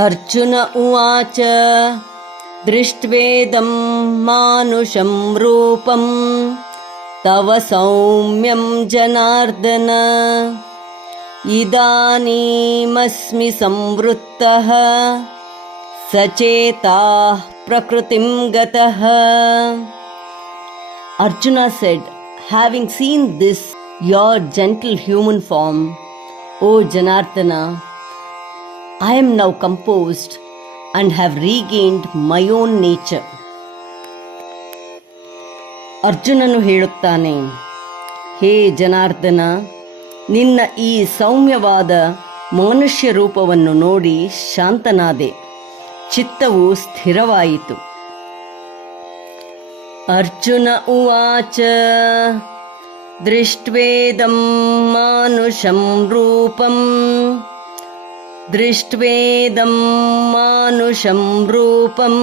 अर्जुन उवाच दृष्ट्वेदं मानुषं रूपं तव सौम्यं जनार्दन इदानीमस्मि संवृत्तः सचेताः प्रकृतिं गतः. Arjuna said, having seen this your gentle human form, O Janardana, I am now composed and have regained my own nature. ಅರ್ಜುನನು ಹೇಳುತ್ತಾನೆ, ಹೇ ಜನಾರ್ದನ, ನಿನ್ನ ಈ ಸೌಮ್ಯವಾದ ಮನುಷ್ಯ ರೂಪವನ್ನು ನೋಡಿ ಶಾಂತನಾದೆ, ಚಿತ್ತವು ಸ್ಥಿರವಾಯಿತು. ಅರ್ಜುನ ಉವಾಚ ದೃಷ್ಟ್ವೇದಂ ಮಾನುಷಂ ರೂಪಂ दृष्ट्वेदं मानुषं रूपं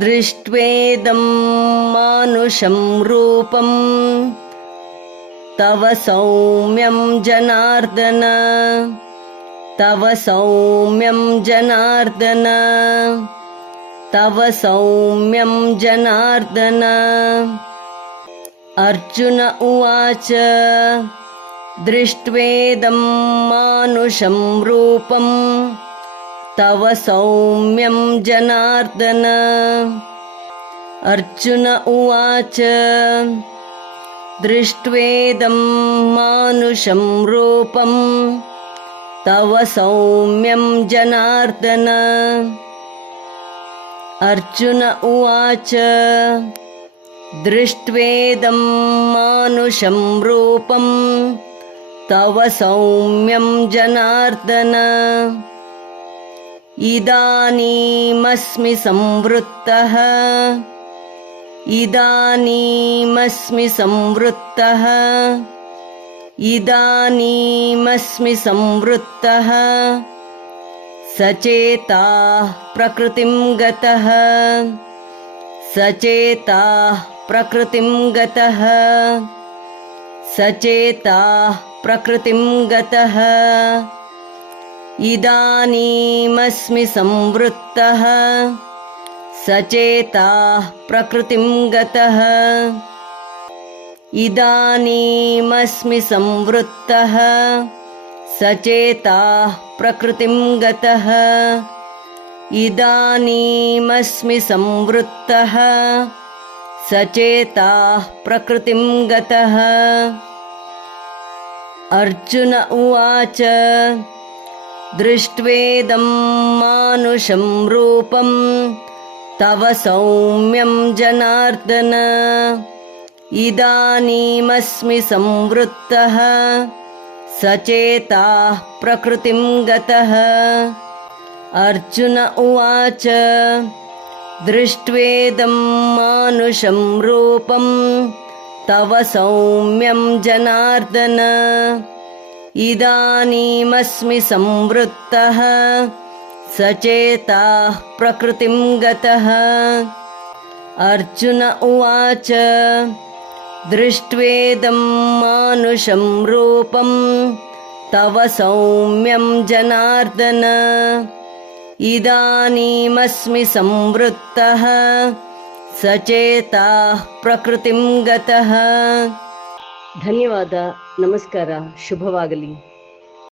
दृष्ट्वेदं मानुषं रूपं तव सौम्यं जनार्दन तव सौम्यं जनार्दन तव सौम्यं जनार्दन. अर्जुन उवाच दृष्ट्वेदं मानुषं रूपं तव सौम्यं जनार्दन. अर्जुन उवाच दृष्ट्वेदं मानुषं रूपं तव सौम्यं जनार्दन. अर्जुन उवाच दृष्ट्वेदं मानुषं रूपं तव सौम्यं जनार्दन इदानीमस्मि संवृत्तः इदानीमस्मि संवृत्तः इदानीमस्मि संवृत्तः सचेताः प्रकृतिं गतः सचेताः प्रकृतिं गतः सचेताः प्रकृतिं गतः इदानीमस्मि संवृत्तः सचेताः प्रकृतिं गतः इदानीमस्मि संवृत्तः सचेताः प्रकृतिं गतः इदानीमस्मि संवृत्तः सचेताः प्रकृतिं गतः. अर्जुन उवाच दृष्ट्वेदं मानुषं रूपं तव सौम्यं जनार्दन इदानीमस्मि संवृत्तः सचेताः प्रकृतिं गतः. अर्जुन उवाच दृष्ट्वेदं मानुषं रूपं तव सौम्यं जनार्दन इदानीमस्मि संवृत्तः सचेताः प्रकृतिं गतः. अर्जुन उवाच दृष्ट्वेदं मानुषं रूपं तव सौम्यं जनार्दन इदानीमस्मि संवृत्तः सचेताः प्रकृतिं गतः. ಧನ್ಯವಾದ. ನಮಸ್ಕಾರ. ಶುಭವಾಗಲಿ.